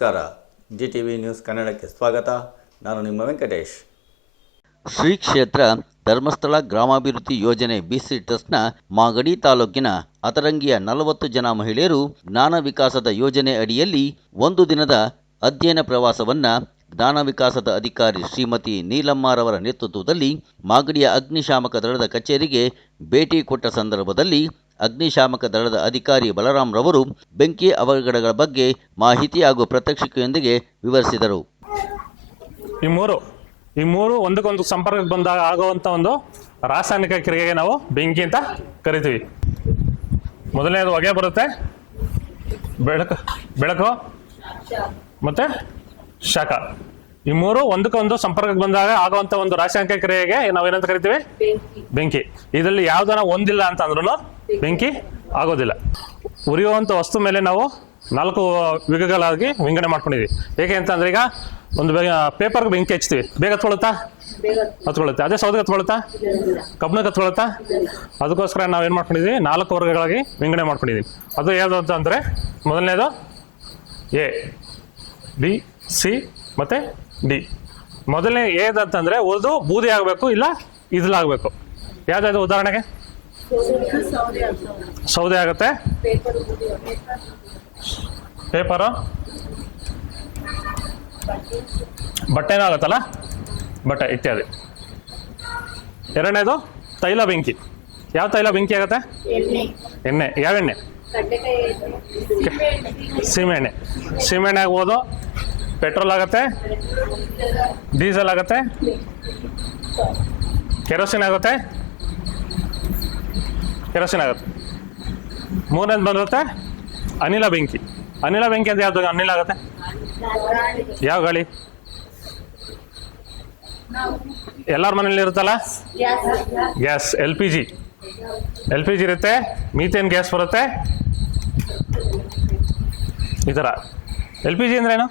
ನಮಸ್ಕಾರ. GTV news ಕನ್ನಡಕ್ಕೆ ಸ್ವಾಗತ. ನಾನು ನಿಮ್ಮ ವೆಂಕಟೇಶ್. ಶ್ರೀ ಕ್ಷೇತ್ರ ಧರ್ಮಸ್ಥಳ ಗ್ರಾಮಾಭಿವೃದ್ಧಿ ಯೋಜನೆ BC ಟ್ರಸ್ಟ್ನ ಮಾಗಡಿ ತಾಲೂಕಿನ ಅತರಂಗಿಯ 40 ಜನ ಮಹಿಳೆಯರು ಜ್ಞಾನ ವಿಕಾಸದ ಯೋಜನೆ ಅಡಿಯಲ್ಲಿ ಒಂದು ದಿನದ ಅಧ್ಯಯನ ಪ್ರವಾಸವನ್ನು ಜ್ಞಾನ ವಿಕಾಸದ ಅಧಿಕಾರಿ ಶ್ರೀಮತಿ ನೀಲಮ್ಮರವರ ನೇತೃತ್ವದಲ್ಲಿ ಮಾಗಡಿಯ ಅಗ್ನಿಶಾಮಕ ದಳದ ಕಚೇರಿಗೆ ಭೇಟಿ ಕೊಟ್ಟ ಸಂದರ್ಭದಲ್ಲಿ ಅಗ್ನಿಶಾಮಕ ದಳದ ಅಧಿಕಾರಿ ಬಲರಾಮ್ ರವರು ಬೆಂಕಿ ಅವಘಡಗಳ ಬಗ್ಗೆ ಮಾಹಿತಿ ಹಾಗೂ ಪ್ರಾತ್ಯಕ್ಷಿಕೆಯೊಂದಿಗೆ ವಿವರಿಸಿದರು. ಈ ಮೂರು ಒಂದಕ್ಕೊಂದು ಸಂಪರ್ಕಕ್ಕೆ ಬಂದಾಗ ಆಗುವಂಥ ಒಂದು ರಾಸಾಯನಿಕ ಕ್ರಿಯೆಗೆ ನಾವು ಬೆಂಕಿ ಅಂತ ಕರಿತೀವಿ. ಮೊದಲನೇದು ಹೊಗೆ ಬರುತ್ತೆ, ಬೆಳಕು ಮತ್ತು ಶಾಖ. ಈ ಮೂರು ಒಂದಕ್ಕೊಂದು ಸಂಪರ್ಕಕ್ಕೆ ಬಂದಾಗ ಆಗುವಂಥ ಒಂದು ರಾಸಾಯನಿಕ ಕ್ರಿಯೆಗೆ ನಾವೇನಂತ ಕರಿತೀವಿ? ಬೆಂಕಿ. ಇದರಲ್ಲಿ ಯಾವ್ದಾನ ಒಂದಿಲ್ಲ ಅಂತ ಅಂದ್ರೂ ಬೆಂಕಿ ಆಗೋದಿಲ್ಲ. ಉರಿಯುವಂಥ ವಸ್ತು ಮೇಲೆ ನಾವು 4 ವಿಧಗಳಾಗಿ ವಿಂಗಡಣೆ ಮಾಡ್ಕೊಂಡಿದ್ವಿ. ಏಕೆ ಅಂತಂದ್ರೆ ಈಗ ಒಂದು ಪೇಪರ್ಗೆ ಬೆಂಕಿ ಹಚ್ತೀವಿ, ಬೇಗ ಹತ್ಕೊಳ್ಳುತ್ತೆ. ಅದೇ ಸೌದೆಗೆ ಹತ್ಕೊಳ್ಳುತ್ತಾ? ಕಬ್ಬಣಕ್ಕೆ ಹತ್ಕೊಳ್ಳುತ್ತಾ? ಅದಕ್ಕೋಸ್ಕರ ನಾವೇನು ಮಾಡ್ಕೊಂಡಿದ್ವಿ, 4 ವರ್ಗಗಳಾಗಿ ವಿಂಗಡಣೆ ಮಾಡ್ಕೊಂಡಿದ್ವಿ. ಅದು ಯಾವುದು ಅಂತಂದರೆ ಮೊದಲನೇದು A, B, C ಮತ್ತು D. ಮೊದಲನೇ ಏದಂತಂದರೆ ಒಂದು ಬೂದಿ ಆಗಬೇಕು, ಇಲ್ಲ ಇದ್ಲಾಗಬೇಕು. ಯಾವುದಾದ್ರು ಉದಾಹರಣೆಗೆ? ಸೌದೆ ಆಗುತ್ತೆ, ಪೇಪರು, ಬಟ್ಟೆನೂ ಆಗುತ್ತಲ್ಲ, ಬಟ್ಟೆ ಇತ್ಯಾದಿ. ಎರಡನೇದು ತೈಲ ಬೆಂಕಿ. ಯಾವ ತೈಲ ಬೆಂಕಿ ಆಗುತ್ತೆ? ಎಣ್ಣೆ. ಯಾವ ಎಣ್ಣೆ? ಸೀಮೆಎಣ್ಣೆ. ಸೀಮೆಎಣ್ಣೆ ಆಗ್ಬೋದು, ಪೆಟ್ರೋಲ್ ಆಗುತ್ತೆ, ಡೀಸೆಲ್ ಆಗುತ್ತೆ, ಕೆರೋಸಿನ್ ಆಗುತ್ತೆ. ಮೂರನೇದು ಬಂದಿರುತ್ತೆ ಅನಿಲ ಬೆಂಕಿ. ಅನಿಲ ಬೆಂಕಿ ಅಂತ ಯಾವ್ದು ಅನಿಲ ಆಗುತ್ತೆ? ಯಾವ ಗಾಳಿ? ಎಲ್ಲರ ಮನೇಲಿ ಇರುತ್ತಲ್ಲ, ಗ್ಯಾಸ್. LPG ಇರುತ್ತೆ, ಮೀಥೇನ್ ಗ್ಯಾಸ್ ಬರುತ್ತೆ, ಈ ಥರ. LPG ಅಂದ್ರೆ ಏನು?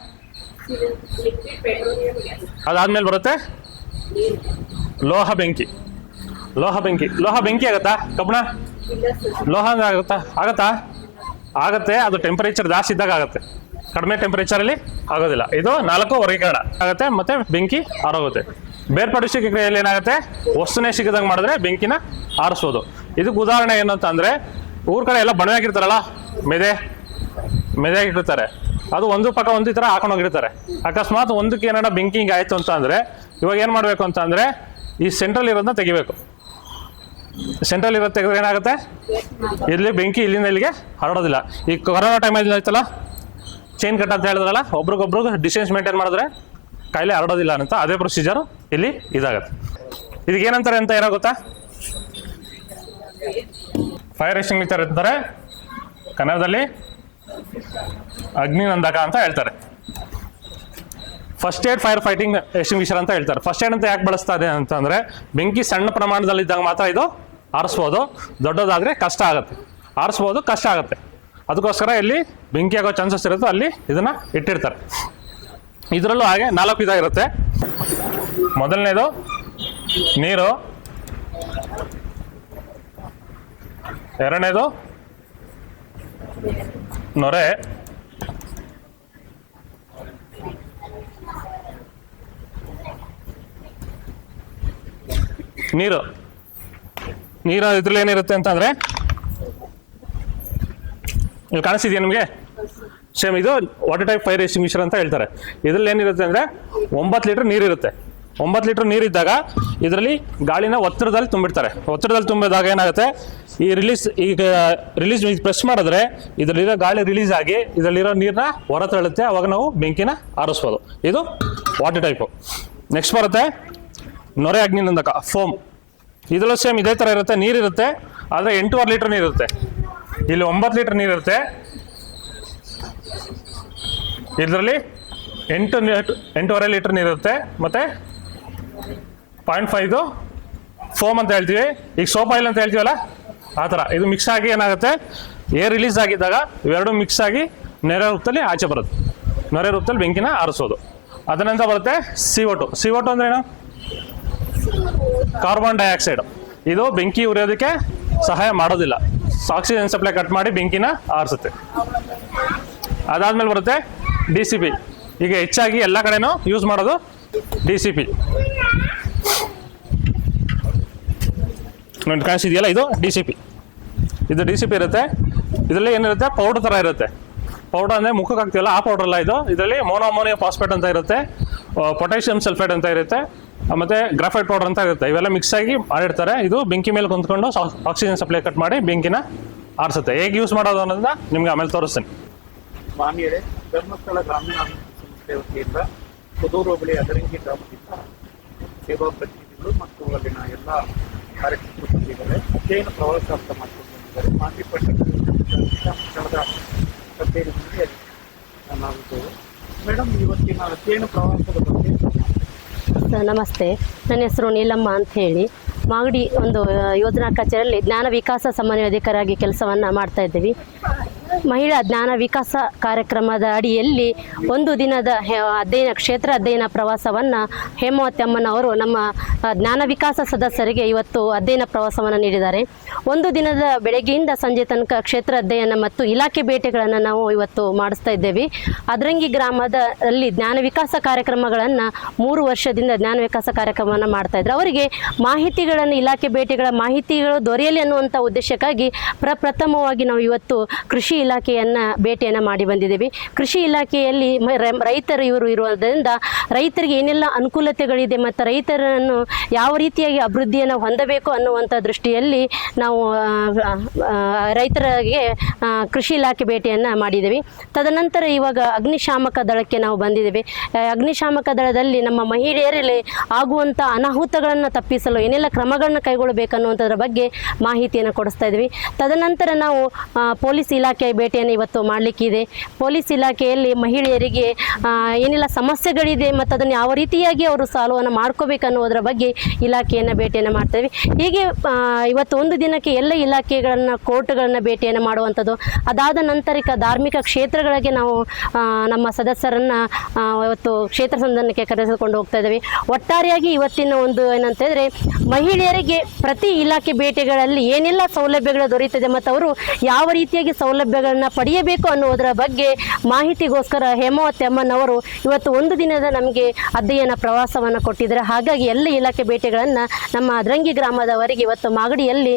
ಅದಾದ್ಮೇಲೆ ಬರುತ್ತೆ ಲೋಹ ಬೆಂಕಿ. ಲೋಹ ಬೆಂಕಿ ಆಗುತ್ತಾ? ಕಬ್ಬಣ ಲೋಹ ಆಗತ್ತೆ. ಅದು ಟೆಂಪರೇಚರ್ ಜಾಸ್ತಿ ಇದ್ದಾಗ ಆಗುತ್ತೆ, ಕಡಿಮೆ ಟೆಂಪರೇಚರಲ್ಲಿ ಆಗೋದಿಲ್ಲ. ಇದು 4 ವರ್ಗೀಕರಣ ಆಗುತ್ತೆ. ಮತ್ತೆ ಬೆಂಕಿ ಆರೋಗುತ್ತೆ. ಬೇರ್ಪಡಿಸುವಿಕೆ ಕ್ರಿಯೆಯಲ್ಲಿ ಏನಾಗುತ್ತೆ, ವಸ್ತುನೇ ಸಿಗದಂಗೆ ಮಾಡಿದ್ರೆ ಬೆಂಕಿನ ಆರಿಸ್ಬೋದು. ಇದಕ್ಕೆ ಉದಾಹರಣೆ ಏನು ಅಂತ ಅಂದರೆ, ಊರ ಕಡೆ ಎಲ್ಲ ಬಣವೆ ಹಾಕಿರ್ತಾರಲ್ಲ, ಮೆದೆ ಹಾಕಿರ್ತಾರೆ. ಅದು ಒಂದು ಪಕ್ಕ ಒಂದು ಈ ಥರ ಹಾಕೊಂಡು ಹೋಗಿರ್ತಾರೆ. ಅಕಸ್ಮಾತ್ ಒಂದಕ್ಕೆ ಏನಾರ ಬೆಂಕಿ ಹಿಂಗೆ ಆಯಿತು ಅಂತ ಅಂದರೆ, ಇವಾಗ ಏನು ಮಾಡಬೇಕು ಅಂತ ಅಂದರೆ, ಈ ಸೆಂಟ್ರಲ್ ಇರೋದನ್ನ ತೆಗಿಬೇಕು. ಸೆಂಟ್ರಲ್ ಇರೋದು ತೆಗೆದ್ರೆ ಏನಾಗುತ್ತೆ, ಇಲ್ಲಿ ಬೆಂಕಿ ಇಲ್ಲಿಂದ ಇಲ್ಲಿಗೆ ಹರಡೋದಿಲ್ಲ. ಈ ಕೊರೋನಾ ಟೈಮಲ್ಲಿ ಆಯ್ತಲ್ಲ, ಚೈನ್ ಕಟ್ ಅಂತ ಹೇಳಿದ್ರಲ್ಲ, ಒಬ್ರಿಗೊಬ್ರಿಗೆ ಡಿಸ್ಟೆನ್ಸ್ ಮೇಂಟೈನ್ ಮಾಡಿದ್ರೆ ಕಾಯಿಲೆ ಹರಡೋದಿಲ್ಲ ಅಂತ, ಅದೇ ಪ್ರೊಸೀಜರು ಇಲ್ಲಿ ಇದಾಗುತ್ತೆ. ಇದಕ್ಕೆ ಏನಂತಾರೆ ಅಂತ ಏನೋ ಗೊತ್ತಾ? ಫೈರ್ ಎಕ್ಸ್ಟಿಂಗ್ವಿಷರ್ ಅಂತಾರೆ, ಕನ್ನಡದಲ್ಲಿ ಅಗ್ನಿನಂದಕ ಅಂತ ಹೇಳ್ತಾರೆ. First aid fire fighting extinguisher ಅಂತ ಹೇಳ್ತಾರೆ. ಫಸ್ಟ್ ಏಡ್ ಅಂತ ಯಾಕೆ ಬಳಸ್ತಾ ಇದೆ ಅಂತಂದರೆ, ಬೆಂಕಿ ಸಣ್ಣ ಪ್ರಮಾಣದಲ್ಲಿ ಇದ್ದಾಗ ಮಾತ್ರ ಇದು ಆರಿಸ್ಬೋದು, ದೊಡ್ಡದಾದರೆ ಕಷ್ಟ ಆಗುತ್ತೆ. ಆರಿಸ್ಬೋದು, ಕಷ್ಟ ಆಗುತ್ತೆ. ಅದಕ್ಕೋಸ್ಕರ ಇಲ್ಲಿ ಬೆಂಕಿ ಆಗೋ ಚಾನ್ಸಸ್ ಇರುತ್ತೆ, ಅಲ್ಲಿ ಇದನ್ನು ಇಟ್ಟಿರ್ತಾರೆ. ಇದರಲ್ಲೂ ಹಾಗೆ 4 ವಿಧ ಇರುತ್ತೆ. ಮೊದಲನೇದು ನೀರು, ಎರಡನೇದು ನೊರೆ, ನೀರು ಇದ್ರಲ್ಲಿ ಏನಿರುತ್ತೆ ಅಂತಂದ್ರೆ, ಇದು ಕಾಣಿಸ್ತಿದೆಯಾ ನಿಮಗೆ? ಸೇಮ್ ಇದು ವಾಟರ್ ಟೈಪ್ ಫೈರ್ ಎಕ್ಸ್ಟಿಂಗ್ವಿಷರ್ ಅಂತ ಹೇಳ್ತಾರೆ. ಇದರಲ್ಲಿ ಏನಿರುತ್ತೆ ಅಂದರೆ 9 ಲೀಟರ್ ನೀರಿರುತ್ತೆ. 9 ಲೀಟರ್ ನೀರಿದ್ದಾಗ ಇದರಲ್ಲಿ ಗಾಳಿನ ಒತ್ತಡದಲ್ಲಿ ತುಂಬಿಡ್ತಾರೆ. ಒತ್ತಡದಲ್ಲಿ ತುಂಬಿದಾಗ ಏನಾಗುತ್ತೆ, ಈ ರಿಲೀಸ್ ಪ್ರೆಸ್ ಮಾಡಿದ್ರೆ ಇದರಲ್ಲಿರೋ ಗಾಳಿ ರಿಲೀಸ್ ಆಗಿ ಇದರಲ್ಲಿರೋ ನೀರನ್ನ ಹೊರ ತಳ್ಳುತ್ತೆ. ಅವಾಗ ನಾವು ಬೆಂಕಿನ ಆರಿಸ್ಬೋದು. ಇದು ವಾಟರ್ ಟೈಪು. ನೆಕ್ಸ್ಟ್ ಬರುತ್ತೆ ನೊರೆ ಅಗ್ನಿನಂದಕ, ಫೋಮ್. ಇದರಲ್ಲೂ ಸೇಮ್ ಇದೇ ಥರ ಇರುತ್ತೆ, ನೀರಿರುತ್ತೆ, ಆದರೆ 8.5 ಲೀಟರ್ ನೀರಿರುತ್ತೆ. ಇಲ್ಲಿ 9 ಲೀಟರ್ ನೀರಿರುತ್ತೆ, ಇದರಲ್ಲಿ 8.5 ಲೀಟರ್ ನೀರಿರುತ್ತೆ. ಮತ್ತು 0.5 ಫೋಮ್ ಅಂತ ಹೇಳ್ತೀವಿ. ಈಗ ಸೋಪ್ ಆಯಿಲ್ ಅಂತ ಹೇಳ್ತೀವಲ್ಲ, ಆ ಥರ ಇದು ಮಿಕ್ಸ್ ಆಗಿ ಏನಾಗುತ್ತೆ, ಏರ್ ರಿಲೀಸ್ ಆಗಿದ್ದಾಗ ಇವೆರಡು ಮಿಕ್ಸ್ ಆಗಿ ನೆರೆ ರೂಪದಲ್ಲಿ ಆಚೆ ಬರುತ್ತೆ. ನೆರೆ ರೂಪದಲ್ಲಿ ಬೆಂಕಿನ ಆರಿಸೋದು. ಅದನಂತರ ಬರುತ್ತೆ CO2 ಅಂದ್ರೆ ಏನು? Carbon dioxide. ಇದು ಬೆಂಕಿ ಉರಿಯೋದಕ್ಕೆ ಸಹಾಯ ಮಾಡೋದಿಲ್ಲ, ಆಕ್ಸಿಜನ್ ಸಪ್ಲೈ ಕಟ್ ಮಾಡಿ ಬೆಂಕಿನ ಆರಿಸುತ್ತೆ. ಅದಾದ್ಮೇಲೆ ಬರುತ್ತೆ DCP. ಈಗ ಹೆಚ್ಚಾಗಿ ಎಲ್ಲ ಕಡೆನೂ ಯೂಸ್ ಮಾಡೋದು DCP. ನೋಡಿ ಕಾಣಿಸಿದೆಯಲ್ಲ, ಇದು DCP. ಇದು DCP ಇರುತ್ತೆ. ಇದರಲ್ಲಿ ಏನಿರುತ್ತೆ, ಪೌಡರ್ ಥರ ಇರುತ್ತೆ. ಪೌಡರ್ ಅಂದರೆ ಮುಖಕ್ಕೆ ಹಾಕ್ತೀವಲ್ಲ, ಆ ಪೌಡರ್ ಅಲ್ಲ ಇದು. ಇದರಲ್ಲಿ ಮೋನೋಅಮೋನಿಯಂ ಫಾಸ್ಫೇಟ್ ಅಂತ ಇರುತ್ತೆ, ಪೊಟ್ಯಾಷಿಯಂ ಸಲ್ಫೇಟ್ ಅಂತ ಇರುತ್ತೆ, ಮತ್ತು ಗ್ರಾಫೈಟ್ ಪೌಡರ್ ಅಂತ ಇರುತ್ತೆ. ಇವೆಲ್ಲ ಮಿಕ್ಸ್ ಆಗಿ ಮಾಡಿರ್ತಾರೆ. ಇದು ಬೆಂಕಿ ಮೇಲೆ ಕುಂತ್ಕೊಂಡು ಆಕ್ಸಿಜನ್ ಸಪ್ಲೈ ಕಟ್ ಮಾಡಿ ಬೆಂಕಿನ ಆರಿಸುತ್ತೆ. ಹೇಗೆ ಯೂಸ್ ಮಾಡೋದು ಅನ್ನೋದನ್ನ ನಿಮ್ಗೆ ಆಮೇಲೆ ತೋರಿಸ್ತೀನಿ. ಮಾನ್ಯರೇ, ಧರ್ಮಸ್ಥಳ ಗ್ರಾಮೀಣಾಭಿವೃದ್ಧಿ ಸಂಸ್ಥೆ ವತಿಯಿಂದ ಕುದೂರು ಹೋಬಳಿ ಅದರಂಗಿ ಗ್ರಾಮದಿಂದ ಸೇವಾ ಪ್ರತಿನಿಧಿಗಳು ಮತ್ತು ಅಲ್ಲಿನ ಎಲ್ಲ ಕಾರ್ಯಕ್ರಮಗಳಿದ್ದಾರೆ ಅಧ್ಯಯನ ಪ್ರವಾಸ ಅಂತ ಮಾಡ್ಕೊಂಡು ಬಂದಿದ್ದಾರೆ. ಸ್ಥಳದ ಪ್ರತಿನಿಧಿಗಳಿಗೆ ನಾವಿದ್ದೇವೆ. ಮೇಡಮ್, ಇವತ್ತಿನ ಅಧ್ಯಯನ ಪ್ರವಾಸದ ಬಗ್ಗೆ ನಮಸ್ತೆ, ನನ್ನ ಹೆಸರು ನೀಲಮ್ಮ ಅಂತ ಹೇಳಿ. ಮಾಗಡಿ ಒಂದು ಯೋಜನಾ ಕಚೇರಿಯಲ್ಲಿ ಜ್ಞಾನ ವಿಕಾಸ ಸಮನ್ವಯಾಧಿಕಾರಿಯಾಗಿ ಕೆಲಸವನ್ನು ಮಾಡ್ತಾ ಇದ್ದೀವಿ. ಮಹಿಳಾ ಜ್ಞಾನ ವಿಕಾಸ ಕಾರ್ಯಕ್ರಮದ ಅಡಿಯಲ್ಲಿ ಒಂದು ದಿನದ ಅಧ್ಯಯನ ಕ್ಷೇತ್ರ ಅಧ್ಯಯನ ಪ್ರವಾಸವನ್ನು ಹೇಮಾವತಿ ಅಮ್ಮನವರು ನಮ್ಮ ಜ್ಞಾನ ವಿಕಾಸ ಸದಸ್ಯರಿಗೆ ಇವತ್ತು ಅಧ್ಯಯನ ಪ್ರವಾಸವನ್ನು ನೀಡಿದ್ದಾರೆ. ಒಂದು ದಿನದ ಬೆಳಗ್ಗೆಯಿಂದ ಸಂಜೆ ತನಕ ಕ್ಷೇತ್ರ ಅಧ್ಯಯನ ಮತ್ತು ಇಲಾಖೆ ಭೇಟಿಗಳನ್ನು ನಾವು ಇವತ್ತು ಮಾಡಿಸ್ತಾ ಇದ್ದೇವೆ. ಅದರಂಗಿ ಗ್ರಾಮದಲ್ಲಿ ಜ್ಞಾನ ವಿಕಾಸ ಕಾರ್ಯಕ್ರಮಗಳನ್ನು 3 ವರ್ಷದಿಂದ ಜ್ಞಾನ ವಿಕಾಸ ಕಾರ್ಯಕ್ರಮವನ್ನು ಮಾಡ್ತಾ ಇದ್ರು. ಅವರಿಗೆ ಮಾಹಿತಿಗಳನ್ನು, ಇಲಾಖೆ ಭೇಟಿಗಳ ಮಾಹಿತಿಗಳು ದೊರೆಯಲಿ ಅನ್ನುವಂಥ ಉದ್ದೇಶಕ್ಕಾಗಿ ಪ್ರಪ್ರಥಮವಾಗಿ ನಾವು ಇವತ್ತು ಕೃಷಿ ಇಲಾಖೆಯನ್ನು ಭೇಟಿಯನ್ನು ಮಾಡಿ ಬಂದಿದ್ದೇವೆ. ಕೃಷಿ ಇಲಾಖೆಯಲ್ಲಿ ರೈತರು ಇರುವುದರಿಂದ ರೈತರಿಗೆ ಏನೆಲ್ಲ ಅನುಕೂಲತೆಗಳಿದೆ ಮತ್ತು ರೈತರನ್ನು ಯಾವ ರೀತಿಯಾಗಿ ಅಭಿವೃದ್ಧಿಯನ್ನು ಹೊಂದಬೇಕು ಅನ್ನುವಂಥ ದೃಷ್ಟಿಯಲ್ಲಿ ನಾವು ರೈತರಿಗೆ ಕೃಷಿ ಇಲಾಖೆ ಭೇಟಿಯನ್ನು ಮಾಡಿದ್ದೇವೆ. ತದನಂತರ ಇವಾಗ ಅಗ್ನಿಶಾಮಕ ದಳಕ್ಕೆ ನಾವು ಬಂದಿದ್ದೇವೆ. ಅಗ್ನಿಶಾಮಕ ದಳದಲ್ಲಿ ನಮ್ಮ ಮಹಿಳೆಯರಲ್ಲಿ ಆಗುವಂಥ ಅನಾಹುತಗಳನ್ನು ತಪ್ಪಿಸಲು ಏನೆಲ್ಲ ಕ್ರಮಗಳನ್ನು ಕೈಗೊಳ್ಳಬೇಕನ್ನುವಂಥದ್ರ ಬಗ್ಗೆ ಮಾಹಿತಿಯನ್ನು ಕೊಡಿಸ್ತಾ ಇದ್ವಿ. ತದನಂತರ ನಾವು ಪೊಲೀಸ್ ಇಲಾಖೆ ಭೇಟಿಯನ್ನು ಇವತ್ತು ಮಾಡಲಿಕ್ಕಿದೆ. ಪೊಲೀಸ್ ಇಲಾಖೆಯಲ್ಲಿ ಮಹಿಳೆಯರಿಗೆ ಏನೆಲ್ಲ ಸಮಸ್ಯೆಗಳಿದೆ ಮತ್ತು ಅದನ್ನು ಯಾವ ರೀತಿಯಾಗಿ ಅವರು ಸಾಲ್ವನ್ನು ಮಾಡ್ಕೋಬೇಕನ್ನುವುದರ ಬಗ್ಗೆ ಇಲಾಖೆಯನ್ನು ಭೇಟಿಯನ್ನು ಮಾಡ್ತೇವೆ. ಹೀಗೆ ಇವತ್ತು ಒಂದು ದಿನಕ್ಕೆ ಎಲ್ಲ ಇಲಾಖೆಗಳನ್ನು, ಕೋರ್ಟ್ಗಳನ್ನು ಭೇಟಿಯನ್ನು ಮಾಡುವಂಥದ್ದು. ಅದಾದ ನಂತರಿಕ ಧಾರ್ಮಿಕ ಕ್ಷೇತ್ರಗಳಿಗೆ ನಾವು ನಮ್ಮ ಸದಸ್ಯರನ್ನು ಇವತ್ತು ಕ್ಷೇತ್ರ ಸಂಧಾನಕ್ಕೆ ಕರೆದುಕೊಂಡು ಹೋಗ್ತಾ ಇದ್ದೇವೆ. ಒಟ್ಟಾರೆಯಾಗಿ ಇವತ್ತಿನ ಒಂದು ಏನಂತಂದರೆ, ಮಹಿಳೆಯರಿಗೆ ಪ್ರತಿ ಇಲಾಖೆ ಭೇಟಿಗಳಲ್ಲಿ ಏನೆಲ್ಲ ಸೌಲಭ್ಯಗಳು ದೊರೆಯುತ್ತದೆ ಮತ್ತು ಅವರು ಯಾವ ರೀತಿಯಾಗಿ ಸೌಲಭ್ಯಗಳನ್ನು ಪಡೆಯಬೇಕು ಅನ್ನುವುದರ ಬಗ್ಗೆ ಮಾಹಿತಿಗೋಸ್ಕರ ಹೇಮಾವತಿ ಅಮ್ಮನವರು ಇವತ್ತು ಒಂದು ದಿನದ ನಮಗೆ ಅಧ್ಯಯನ ಪ್ರವಾಸವನ್ನು ಕೊಟ್ಟಿದ್ದಾರೆ. ಹಾಗಾಗಿ ಎಲ್ಲ ಇಲಾಖೆ ಭೇಟಿಗಳನ್ನು ನಮ್ಮ ಅದರಂಗಿ ಗ್ರಾಮದವರಿಗೆ ಇವತ್ತು ಮಾಗಡಿಯಲ್ಲಿ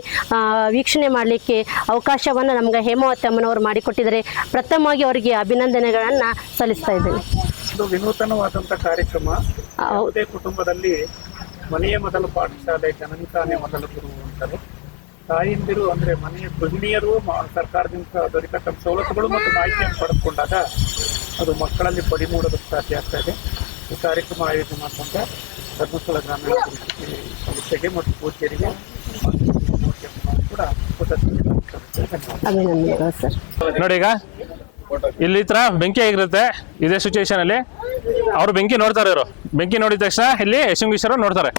ವೀಕ್ಷಣೆ ಮಾಡಲಿಕ್ಕೆ ಅವಕಾಶವನ್ನು ನಮಗೆ ಹೇಮಾವತಿ ಅಮ್ಮನವರು ಮಾಡಿಕೊಟ್ಟಿದ್ದಾರೆ. ಪ್ರಥಮವಾಗಿ ಅವರಿಗೆ ಅಭಿನಂದನೆಗಳನ್ನು ಸಲ್ಲಿಸ್ತಾ ಇದ್ದೇನೆ. ಒಂದು ವಿನೂತನವಾದಂಥ ಕಾರ್ಯಕ್ರಮ. ಯಾವುದೇ ಕುಟುಂಬದಲ್ಲಿ ಮನೆಯ ಮೊದಲ ಪಾಠಶಾಲೆ, ಜನನಿ ತಾನೇ ಮೊದಲ ಗುರು ಅಂತಾರೆ. ತಾಯಂದಿರು ಅಂದರೆ ಮನೆಯ ಗೃಹಿಣಿಯರು ಸರ್ಕಾರದಿಂದ ದೊರೆತಕ್ಕಂಥ ಸವಲತ್ತುಗಳು ಮತ್ತು ಮಾಹಿತಿಯನ್ನು ಪಡೆದುಕೊಂಡಾಗ ಅದು ಮಕ್ಕಳಲ್ಲಿ ಪಡಿ ಮೂಡೋದಕ್ಕೆ ಸಾಧ್ಯ ಆಗ್ತಾ ಇದೆ. ಈ ಕಾರ್ಯಕ್ರಮ ಆಯೋಜನೆ ಮಾಡಿಕೊಂಡ ಧರ್ಮಸ್ಥಳ ಗ್ರಾಮೀಣ ಸಂಸ್ಥೆಗೆ ಮತ್ತು ಪೂಜ್ಯರಿಗೆ ಕೂಡ ಅಭಿನಂದನೆಗಳು ಸರ್. ನೋಡಿ, ಈಗ ಇಲ್ಲಿ ತರ ಬೆಂಕಿ ಆಗಿರುತ್ತೆ. ಇದೇ ಸಿಚುವೇಶನ್ ಅಲ್ಲಿ ಅವರು ಬೆಂಕಿ ನೋಡ್ತಾರೆ. ಇವರು ಬೆಂಕಿ ನೋಡಿದ ತಕ್ಷಣ ಇಲ್ಲಿ ಎಕ್ಸ್ಟಿಂಗ್ವಿಷರ್ ನೋಡ್ತಾರೆ.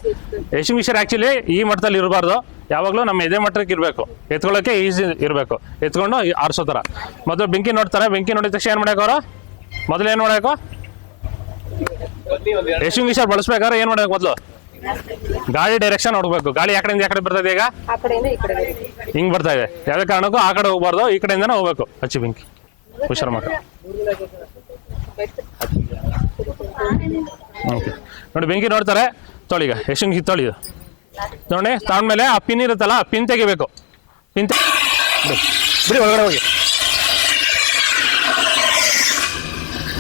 ಎಕ್ಸ್ಟಿಂಗ್ವಿಷರ್ ಆಕ್ಚುಲಿ ಈ ಮಟ್ಟದಲ್ಲಿ ಇರಬಾರ್ದು, ಯಾವಾಗಲೂ ನಮ್ಮ ಎದೆ ಮಟ್ಟಕ್ಕೆ ಇರಬೇಕು, ಎತ್ಕೊಳ್ಳೋಕೆ ಈಸಿ ಇರಬೇಕು, ಎತ್ಕೊಂಡು ಆರಿಸೋ ಥರ. ಮೊದಲು ಬೆಂಕಿ ನೋಡ್ತಾರೆ. ಬೆಂಕಿ ನೋಡಿದ ತಕ್ಷಣ ಏನು ಮಾಡಬೇಕು ಅವರು? ಮೊದಲು ಏನು ಮಾಡಬೇಕು? ಎಕ್ಸ್ಟಿಂಗ್ವಿಷರ್ ಬಳಸ್ಬೇಕಾದ್ರೆ ಏನು ಮಾಡಬೇಕು? ಮೊದಲು ಗಾಳಿ ಡೈರೆಕ್ಷನ್ ನೋಡ್ಬೇಕು. ಗಾಳಿ ಯಾವ ಕಡೆಯಿಂದ ಯಾವ ಕಡೆ ಬರ್ತಾ ಇದೆ? ಈಗ ಹಿಂಗೆ ಬರ್ತಾ ಇದೆ. ಯಾವುದೇ ಕಾರಣಕ್ಕೂ ಆ ಕಡೆ ಹೋಗ್ಬಾರ್ದು, ಈ ಕಡೆಯಿಂದನೇ ಹೋಗ್ಬೇಕು. ಹಚ್ಚಿ ಬೆಂಕಿ ಹುಷಾರು ಮಾತ್ರ. ಓಕೆ, ನೋಡಿ ಬೆಂಕಿ ನೋಡ್ತಾರೆ. ತೊಳಿಗ ಎಕ್ಸ್ಟಿಂಗ್ವಿಷರ್ ತೊಳಿದು ನೋಡಿ, ತಗೊಂಡ್ಮೇಲೆ ಆ ಪಿನ್ ಇರುತ್ತಲ್ಲ, ಆ ಪಿನ್ ತೆಗಿಬೇಕು. ಪಿನ್ ಬಿಡಿ, ಒಳಗಡೆ ಹೋಗಿ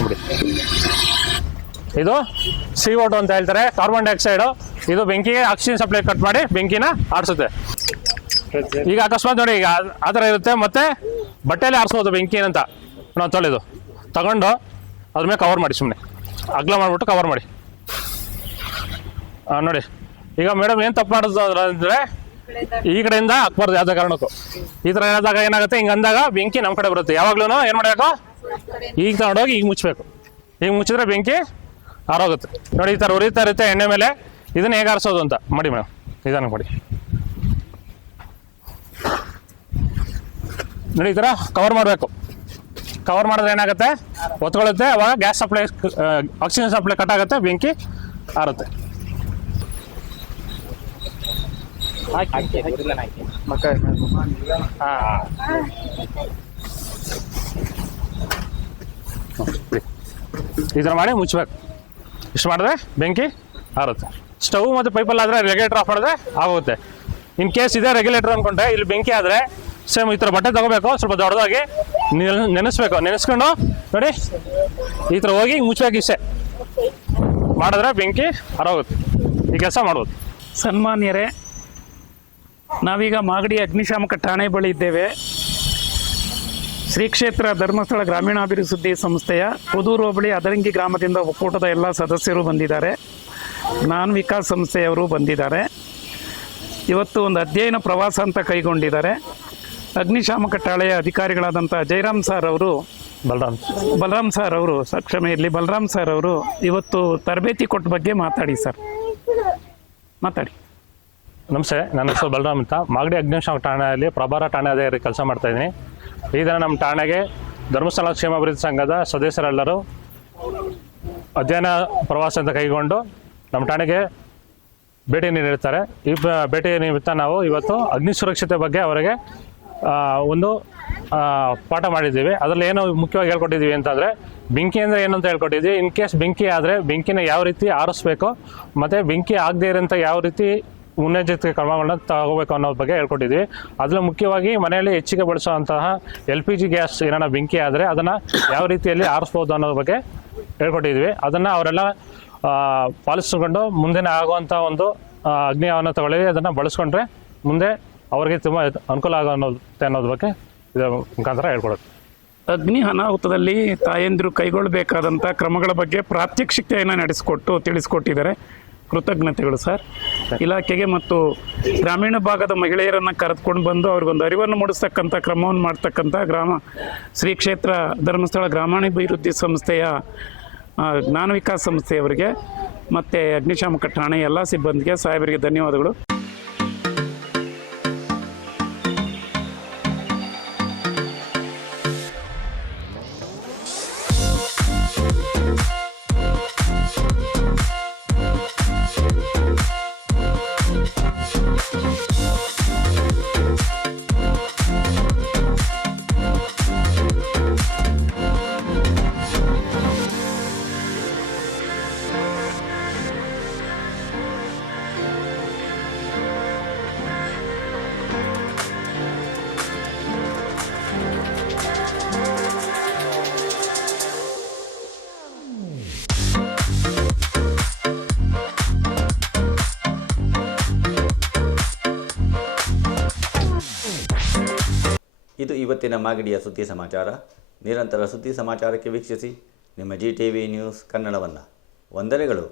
ಬಿಡಿ. ಇದು CO2 ಅಂತ ಹೇಳ್ತಾರೆ, ಕಾರ್ಬನ್ ಡೈಆಕ್ಸೈಡು. ಇದು ಬೆಂಕಿಗೆ ಆಕ್ಸಿಜನ್ ಸಪ್ಲೈ ಕಟ್ ಮಾಡಿ ಬೆಂಕಿನ ಆರಿಸುತ್ತೆ. ಈಗ ಅಕಸ್ಮಾತ್ ನೋಡಿ, ಈಗ ಆ ಥರ ಇರುತ್ತೆ. ಮತ್ತೆ ಬಟ್ಟೆಯಲ್ಲಿ ಆರಿಸ್ಬೋದು ಬೆಂಕಿ ಏನಂತ ನಾವು ತೊಳೆದು ತಗೊಂಡು ಅದ್ರ ಮೇಲೆ ಕವರ್ ಮಾಡಿ, ಸುಮ್ಮನೆ ಅಗ್ಲ ಮಾಡಿಬಿಟ್ಟು ಕವರ್ ಮಾಡಿ. ನೋಡಿ, ಈಗ ಮೇಡಮ್ ಏನು ತಪ್ಪು ಮಾಡೋದು ಅಂದರೆ, ಈ ಕಡೆಯಿಂದ ಹಾಕ್ಬಾರ್ದು ಯಾವುದೇ ಕಾರಣಕ್ಕೂ. ಈ ಥರ ಹೇಳಿದಾಗ ಏನಾಗುತ್ತೆ, ಹಿಂಗೆ ಅಂದಾಗ ಬೆಂಕಿ ನಮ್ಮ ಕಡೆ ಬರುತ್ತೆ. ಯಾವಾಗಲೂ ಏನು ಮಾಡಬೇಕು? ಈಗ ತಗೊಂಡೋಗಿ ಈಗ ಮುಚ್ಚಬೇಕು. ಈಗ ಮುಚ್ಚಿದ್ರೆ ಬೆಂಕಿ ಆರೋಗುತ್ತೆ. ನೋಡಿ, ಈ ಥರ ಉರಿತಾ ಇರುತ್ತೆ ಎಣ್ಣೆ ಮೇಲೆ. ಇದನ್ನ ಹೇಗೆ ಆರಿಸೋದು ಅಂತ ಮಾಡಿ ಮೇಡಮ್, ನಿಧಾನ ಮಾಡಿ. ನೋಡಿ, ಈ ಥರ ಕವರ್ ಮಾಡಬೇಕು. ಕವರ್ ಮಾಡಿದ್ರೆ ಏನಾಗುತ್ತೆ? ಒತ್ಕೊಳ್ಳುತ್ತೆ. ಅವಾಗ gas supply, oxygen supply cut ಆಗುತ್ತೆ, ಬೆಂಕಿ ಆರುತ್ತೆ. ಈ ಥರ ಮಾಡಿ ಮುಚ್ಚಬೇಕು. ಇಷ್ಟು ಮಾಡಿದ್ರೆ ಬೆಂಕಿ ಆರುತ್ತೆ. ಸ್ಟವ್ ಮತ್ತು ಪೈಪಲ್ಲಾದರೆ ರೆಗ್ಯುಲೇಟರ್ ಆಫ್ ಮಾಡಿದ್ರೆ ಆಗುತ್ತೆ. ಇನ್ ಕೇಸ್ ಇದೆ ರೆಗ್ಯುಲೇಟರ್ ಅಂದ್ಕೊಂಡ್ರೆ ಇಲ್ಲಿ ಬೆಂಕಿ ಆದರೆ ಸೇಮ್ ಈ ಥರ ಬಟ್ಟೆ ತೊಗೋಬೇಕು, ಸ್ವಲ್ಪ ದೊಡ್ಡದಾಗಿ ನೆನೆಸ್ಬೇಕು. ನೆನೆಸ್ಕೊಂಡು ನೋಡಿ ಈ ಥರ ಹೋಗಿ ಮುಚ್ಚಬೇಕು. ಇಷ್ಟೇ ಮಾಡಿದ್ರೆ ಬೆಂಕಿ ಆರೋಗುತ್ತೆ. ಈ ಕೆಲಸ ಮಾಡ್ಬೋದು. ಸನ್ಮಾನ್ಯರೇ, ನಾವೀಗ ಮಾಗಡಿ ಅಗ್ನಿಶಾಮಕ ಠಾಣೆ ಬಳಿ ಇದ್ದೇವೆ. ಶ್ರೀ ಕ್ಷೇತ್ರ ಧರ್ಮಸ್ಥಳ ಗ್ರಾಮೀಣಾಭಿವೃದ್ಧಿ ಸಂಸ್ಥೆಯ ಪುದೂರು ಹೋಬಳಿ ಅದರಂಗಿ ಗ್ರಾಮದಿಂದ ಒಕ್ಕೂಟದ ಎಲ್ಲ ಸದಸ್ಯರು ಬಂದಿದ್ದಾರೆ. ಜ್ಞಾನ ವಿಕಾಸ್ ಸಂಸ್ಥೆಯವರು ಬಂದಿದ್ದಾರೆ. ಇವತ್ತು ಒಂದು ಅಧ್ಯಯನ ಪ್ರವಾಸ ಅಂತ ಕೈಗೊಂಡಿದ್ದಾರೆ. ಅಗ್ನಿಶಾಮಕ ಠಾಣೆಯ ಅಧಿಕಾರಿಗಳಾದಂಥ ಜಯರಾಮ್ ಸರ್ ಅವರು, ಬಲರಾಮ್ ಸರ್ ಅವರು, ಕ್ಷಮೆ ಇರಲಿ, ಬಲರಾಮ್ ಸರ್ ಅವರು ಇವತ್ತು ತರಬೇತಿ ಕೊಟ್ಟ ಬಗ್ಗೆ ಮಾತಾಡಿ ಸರ್. ಮಾತಾಡಿ. ನಮಸ್ತೆ, ನನ್ನ ಹೆಸರು ಬಲರಾಮ್ ಅಂತ. ಮಾಗಡಿ ಅಗ್ನಿಶಾಮಕ ಠಾಣೆಯಲ್ಲಿ ಪ್ರಭಾರ ಠಾಣೆ ಅಧಿಕಾರಿ ಕೆಲಸ ಮಾಡ್ತಾಯಿದ್ದೀನಿ. ಈ ದಿನ ನಮ್ಮ ಠಾಣೆಗೆ ಧರ್ಮಸ್ಥಳ ಕ್ಷೇಮಾಭಿವೃದ್ಧಿ ಸಂಘದ ಸದಸ್ಯರೆಲ್ಲರೂ ಅಧ್ಯಯನ ಪ್ರವಾಸ ಅಂತ ಕೈಗೊಂಡು ನಮ್ಮ ಠಾಣೆಗೆ ಭೇಟಿ ನೀಡಿರ್ತಾರೆ. ಈ ಭೇಟಿ ನಿಮಿತ್ತ ನಾವು ಇವತ್ತು ಅಗ್ನಿ ಸುರಕ್ಷತೆ ಬಗ್ಗೆ ಅವರಿಗೆ ಒಂದು ಪಾಠ ಮಾಡಿದ್ದೀವಿ. ಅದರಲ್ಲಿ ಏನು ಮುಖ್ಯವಾಗಿ ಹೇಳ್ಕೊಟ್ಟಿದ್ದೀವಿ ಅಂತಂದರೆ, ಬೆಂಕಿ ಅಂದರೆ ಏನು ಅಂತ ಹೇಳ್ಕೊಟ್ಟಿದ್ದೀವಿ. ಇನ್ ಕೇಸ್ ಬೆಂಕಿ ಆದರೆ ಬೆಂಕಿನ ಯಾವ ರೀತಿ ಆರಿಸ್ಬೇಕು, ಮತ್ತು ಬೆಂಕಿ ಆಗದೇ ಇರೋಂಥ ಯಾವ ರೀತಿ ಮುನ್ನೆಚ್ಚರಿಕೆ ಕ್ರಮಗಳನ್ನ ತಗೋಬೇಕು ಅನ್ನೋದ್ರ ಬಗ್ಗೆ ಹೇಳ್ಕೊಟ್ಟಿದ್ವಿ. ಅದರಲ್ಲಿ ಮುಖ್ಯವಾಗಿ ಮನೆಯಲ್ಲಿ ಹೆಚ್ಚಿಗೆ ಬಳಸುವಂತಹ LPG ಗ್ಯಾಸ್ ಏನಾರ ಬೆಂಕಿ ಆದರೆ ಅದನ್ನು ಯಾವ ರೀತಿಯಲ್ಲಿ ಆರಿಸ್ಬೋದು ಅನ್ನೋದ್ರ ಬಗ್ಗೆ ಹೇಳ್ಕೊಟ್ಟಿದ್ವಿ. ಅದನ್ನು ಅವರೆಲ್ಲ ಪಾಲಿಸ್ಕೊಂಡು ಮುಂದಿನ ಆಗುವಂಥ ಒಂದು ಅಗ್ನಿಯನ್ನು ತಗೊಳ್ಳಿ, ಅದನ್ನು ಬಳಸ್ಕೊಂಡ್ರೆ ಮುಂದೆ ಅವರಿಗೆ ತುಂಬ ಅನುಕೂಲ ಅನ್ನೋದ್ರ ಬಗ್ಗೆ ಇದರ ಮುಖಾಂತರ ಹೇಳ್ಕೊಡೋದು. ಅಗ್ನಿ ಅನಾಹುತದಲ್ಲಿ ತಾಯಂದಿರು ಕೈಗೊಳ್ಳಬೇಕಾದಂಥ ಕ್ರಮಗಳ ಬಗ್ಗೆ ಪ್ರಾತ್ಯಕ್ಷಿಕೆಯನ್ನು ನಡೆಸಿಕೊಟ್ಟು ತಿಳಿಸ್ಕೊಟ್ಟಿದ್ದಾರೆ. ಕೃತಜ್ಞತೆಗಳು ಸರ್. ಇಲಾಖೆಗೆ ಮತ್ತು ಗ್ರಾಮೀಣ ಭಾಗದ ಮಹಿಳೆಯರನ್ನು ಕರೆದುಕೊಂಡು ಬಂದು ಅವ್ರಿಗೊಂದು ಅರಿವನ್ನು ಮೂಡಿಸ್ತಕ್ಕಂಥ ಕ್ರಮವನ್ನು ಮಾಡ್ತಕ್ಕಂಥ ಶ್ರೀ ಕ್ಷೇತ್ರ ಧರ್ಮಸ್ಥಳ ಗ್ರಾಮೀಣಾಭಿವೃದ್ಧಿ ಸಂಸ್ಥೆಯ ಜ್ಞಾನ ವಿಕಾಸ್ ಸಂಸ್ಥೆಯವರಿಗೆ ಮತ್ತು ಅಗ್ನಿಶಾಮಕ ಠಾಣೆ ಎಲ್ಲ ಸಿಬ್ಬಂದಿಗೆ, ಸಾಹೇಬರಿಗೆ ಧನ್ಯವಾದಗಳು. ಇದು ಇವತ್ತಿನ ಮಾಗಡಿಯ ಸುದ್ದಿ ಸಮಾಚಾರ. ನಿರಂತರ ಸುದ್ದಿ ಸಮಾಚಾರಕ್ಕೆ ವೀಕ್ಷಿಸಿ ನಿಮ್ಮ GTV ನ್ಯೂಸ್ ಕನ್ನಡವನ್ನು. ವಂದನೆಗಳು.